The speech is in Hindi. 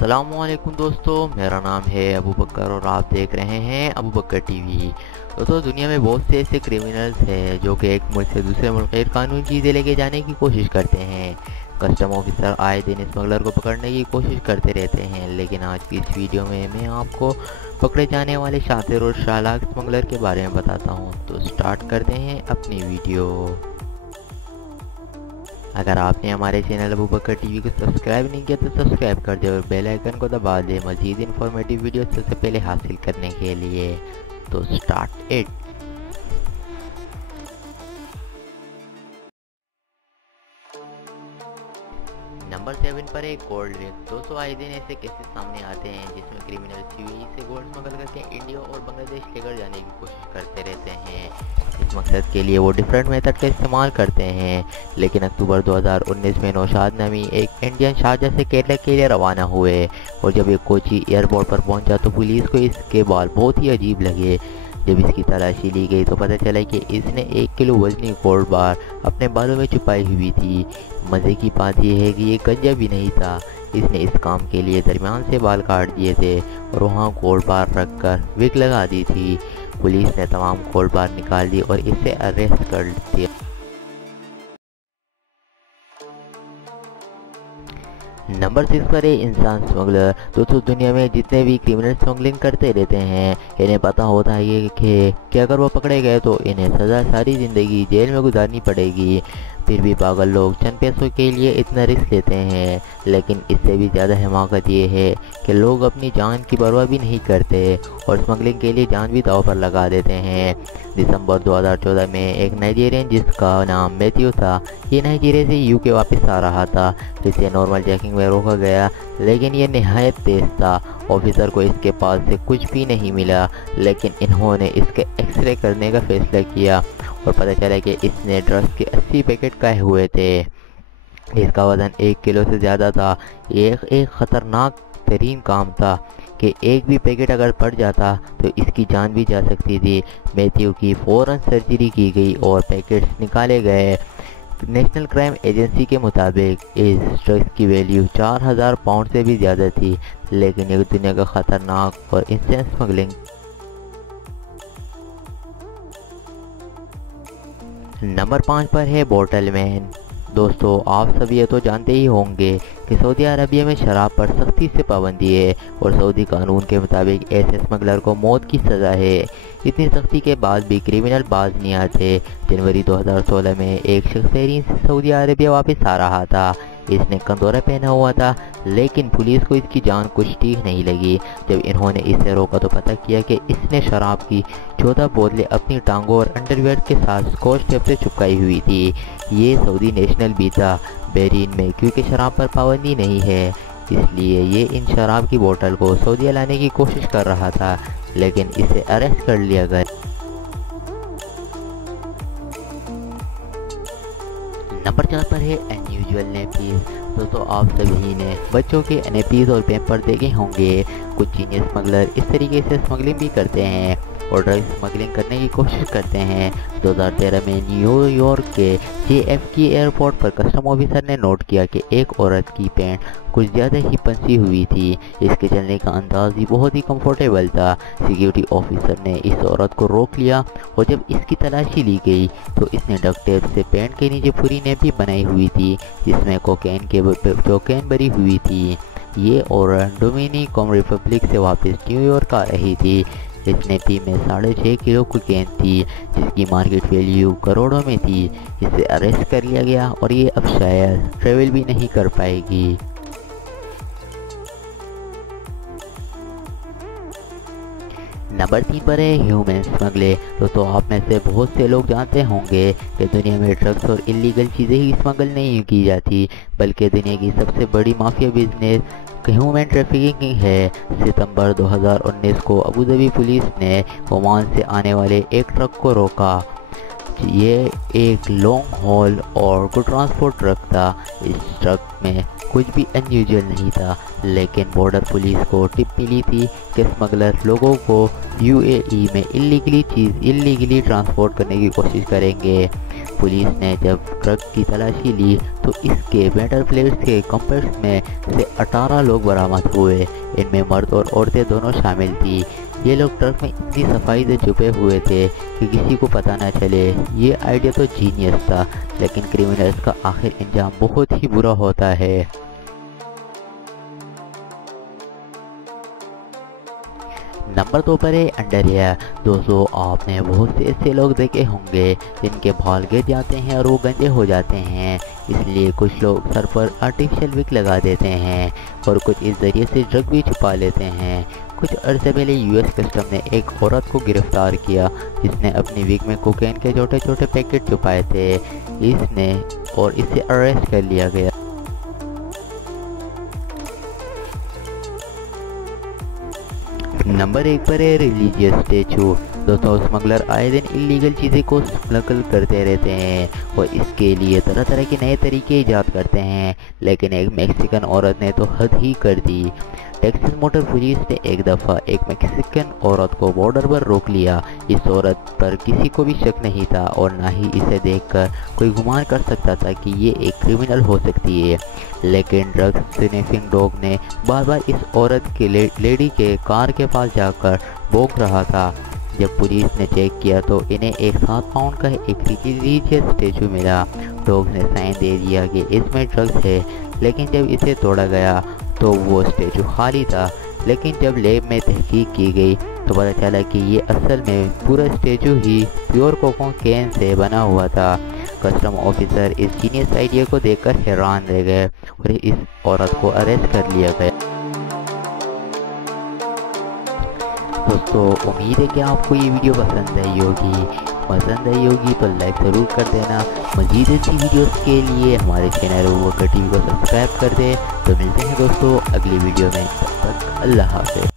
अस्सलामुअलैकुम दोस्तों, मेरा नाम है अबू बकर और आप देख रहे हैं अबू बकर टीवी। दोस्तों, दुनिया में बहुत से ऐसे क्रिमिनल्स हैं जो कि एक मुल्क से दूसरे मुल्क गैर कानूनी चीज़ें लेके जाने की कोशिश करते हैं। कस्टम ऑफिसर आए दिन स्मगलर को पकड़ने की कोशिश करते रहते हैं, लेकिन आज की इस वीडियो में मैं आपको पकड़े जाने वाले शातिर और चालाक स्मगलर के बारे में बताता हूँ। तो स्टार्ट करते हैं अपनी वीडियो। अगर आपने हमारे चैनल अबू बकर टीवी को सब्सक्राइब नहीं किया तो सब्सक्राइब कर दे और बेल आइकन को दबा दे मज़ीद इन्फॉर्मेटिव वीडियो सबसे पहले हासिल करने के लिए। तो स्टार्ट इट। नंबर 7 पर है गोल्ड रिंग। दोस्तों, आए दिन ऐसे केसेस सामने आते हैं जिसमें क्रिमिनल यूएई से गोल्ड स्मगल करके इंडिया और बांग्लादेश लेकर जाने की कोशिश करते रहते हैं। इस मकसद के लिए वो डिफरेंट मेथड का इस्तेमाल करते हैं। लेकिन अक्टूबर 2019 में नौशाद नमी एक इंडियन शारजा से केरला के लिए रवाना हुए और जब ये कोची एयरपोर्ट पर पहुंचा तो पुलिस को इसके बाल बहुत ही अजीब लगे। जब इसकी तलाशी ली गई तो पता चला कि इसने 1 किलो वजनी गोल्ड बार अपने बालों में छुपाई हुई थी। मज़े की बात यह है कि ये गंजा भी नहीं था। इसने इस काम के लिए दरमियान से बाल काट दिए थे और वहाँ गोल्ड बार रख कर विग लगा दी थी। पुलिस ने तमाम गोल्ड बार निकाल दी और इसे अरेस्ट कर दिया। नंबर 6 पर है इंसान स्मगलर। दोस्तों, दुनिया में जितने भी क्रिमिनल स्मगलिंग करते रहते हैं इन्हें पता होता है कि अगर वो पकड़े गए तो इन्हें सज़ा सारी ज़िंदगी जेल में गुजारनी पड़ेगी। फिर भी पागल लोग चंद पैसों के लिए इतना रिस्क लेते हैं। लेकिन इससे भी ज़्यादा हिमाकत ये है कि लोग अपनी जान की परवाह भी नहीं करते और स्मगलिंग के लिए जान भी दांव पर लगा देते हैं। दिसंबर 2014 में एक नाइजीरियन जिसका नाम मैथ्यू था, ये नाइजीरिया से यूके वापस आ रहा था। इसे नॉर्मल चेकिंग में रोका गया, लेकिन ये नहायत तेज़ था। ऑफिसर को इसके पास से कुछ भी नहीं मिला, लेकिन इन्होंने इसके एक्सरे करने का फैसला किया और पता चला कि इसने ड्रग्स के 80 पैकेट खाए हुए थे। इसका वज़न 1 किलो से ज़्यादा था। एक ख़तरनाक तरीन काम था कि एक भी पैकेट अगर पड़ जाता तो इसकी जान भी जा सकती थी। मैथ्यू की फ़ौरन सर्जरी की गई और पैकेट्स निकाले गए। नेशनल क्राइम एजेंसी के मुताबिक इस ड्रग्स की वैल्यू 4000 पाउंड से भी ज़्यादा थी। लेकिन ये दुनिया का ख़तरनाक और इंसान स्मगलिंग। नंबर 5 पर है बोतल मैन। दोस्तों, आप सब ये तो जानते ही होंगे कि सऊदी अरबिया में शराब पर सख्ती से पाबंदी है और सऊदी कानून के मुताबिक ऐसे स्मगलर को मौत की सज़ा है। इतनी सख्ती के बाद भी क्रिमिनल बाज नहीं आते। जनवरी 2016 में एक शख्स बहरीन से सऊदी अरबिया वापस आ रहा था। इसने कंदोरा पहना हुआ था, लेकिन पुलिस को इसकी जान कुछ ठीक नहीं लगी। जब इन्होंने इसे रोका तो पता किया कि इसने शराब की 14 बोतलें अपनी टांगों और अंडरवियर के साथ स्कॉच टेप से चिपकाई हुई थी। ये सऊदी नेशनल भी था। बहरीन में क्योंकि शराब पर पाबंदी नहीं है, इसलिए ये इन शराब की बोतल को सऊदी लाने की कोशिश कर रहा था, लेकिन इसे अरेस्ट कर लिया गया। नंबर 4 पर है अनयूजुअल नेपीज। दोस्तों, आप सभी ने बच्चों के नेपीज और पैम्पर देखे होंगे। कुछ चीनी स्मगलर इस तरीके से स्मगलिंग भी करते हैं और ड्रग्स स्मगलिंग करने की कोशिश करते हैं। 2013 में न्यूयॉर्क के JFK एयरपोर्ट पर कस्टम ऑफिसर ने नोट किया कि एक औरत की पैंट कुछ ज़्यादा ही पंसी हुई थी। इसके चलने का अंदाज भी बहुत ही कंफर्टेबल था। सिक्योरिटी ऑफिसर ने इस औरत को रोक लिया और जब इसकी तलाशी ली गई तो इसने डक्ट टेप से पैंट के नीचे पूरी नेपी बनाई हुई थी जिसमें कोकेन भरी हुई थी। ये औरत डोमिनिकन रिपब्लिक से वापस न्यूयॉर्क आ रही थी। इस नेपी में 6.5 किलो कोकेन थी जिसकी मार्केट वैल्यू करोड़ों में थी। इसे अरेस्ट कर लिया गया और ये अब शायद ट्रेवल भी नहीं कर पाएगी। नंबर 3 पर है ह्यूमन स्मगलिंग। दोस्तों, आप में से बहुत से लोग जानते होंगे कि दुनिया में ड्रग्स और इलीगल चीज़ें ही स्मगल नहीं की जाती, बल्कि दुनिया की सबसे बड़ी माफिया बिजनेस ह्यूमन ट्रैफिकिंग है। सितंबर 2019 को अबू धाबी पुलिस ने ओमान से आने वाले एक ट्रक को रोका। ये एक लॉन्ग हॉल और गुड ट्रांसपोर्ट ट्रक था। इस ट्रक में कुछ भी अनयूजुअल नहीं था, लेकिन बॉर्डर पुलिस को टिप मिली थी कि स्मगलर लोगों को UAE में इलीगली ट्रांसपोर्ट करने की कोशिश करेंगे। पुलिस ने जब ट्रक की तलाशी ली तो इसके मेटल प्लेट्स के कॉम्पैक्ट्स में से 18 लोग बरामद हुए। इनमें मर्द और औरतें दोनों शामिल थी। ये लोग ट्रक में इतनी सफाई से छुपे हुए थे कि किसी को पता न चले। ये आइडिया तो जीनियस था, लेकिन क्रिमिनल्स का आखिर अंजाम बहुत ही बुरा होता है। नंबर 2 पर है अंडरवियर। दोस्तों, आपने बहुत से ऐसे लोग देखे होंगे जिनके बाल गिर जाते हैं और वो गंदे हो जाते हैं, इसलिए कुछ लोग सर पर आर्टिफिशियल विग लगा देते हैं और कुछ इस जरिए से ड्रग भी छुपा लेते हैं। कुछ अर्से पहले यूएस कस्टम ने एक औरत को गिरफ्तार किया जिसने अपनी विग में कोकेन के छोटे छोटे पैकेट छुपाए थे। इसे अरेस्ट कर लिया गया। नंबर 1 पर है रिलीजियस स्टैचू। दोस्तों, स्मगलर आए दिन इलीगल चीज़ें को स्मगल करते रहते हैं और इसके लिए तरह तरह के नए तरीके ईजाद करते हैं, लेकिन एक मैक्सिकन औरत ने तो हद ही कर दी। टेक्सास मोटर पुलिस ने एक दफ़ा एक मैक्सिकन औरत को बॉर्डर पर रोक लिया। इस औरत पर किसी को भी शक नहीं था और ना ही इसे देखकर कोई गुमान कर सकता था कि ये एक क्रिमिनल हो सकती है, लेकिन ड्रग स्निफिंग डॉग ने बार बार इस औरत के लेडी के कार के पास जाकर भौंक रहा था। जब पुलिस ने चेक किया तो इन्हें एक 7 पाउंड का एक रिलीजियस स्टैचू मिला। डॉग ने साइन दे दिया कि इसमें ड्रग्स है, लेकिन जब इसे तोड़ा गया तो वो स्टैचू खाली था। लेकिन जब लैब में तहकीक की गई तो पता चला कि ये असल में पूरा स्टैचू ही प्योर कोकेन से बना हुआ था। कस्टम ऑफिसर इस जीनियस आइडिया को देखकर हैरान रह गए और इस औरत को अरेस्ट कर लिया गया। दोस्तों, उम्मीद है कि आपको ये वीडियो पसंद आई होगी तो लाइक ज़रूर कर देना। मज़ीद ऐसी वीडियोस के लिए हमारे चैनल वकर टीवी को सब्सक्राइब कर दें। तो मिलते हैं दोस्तों अगली वीडियो में, तब तक अल्लाह हाफ़िज़।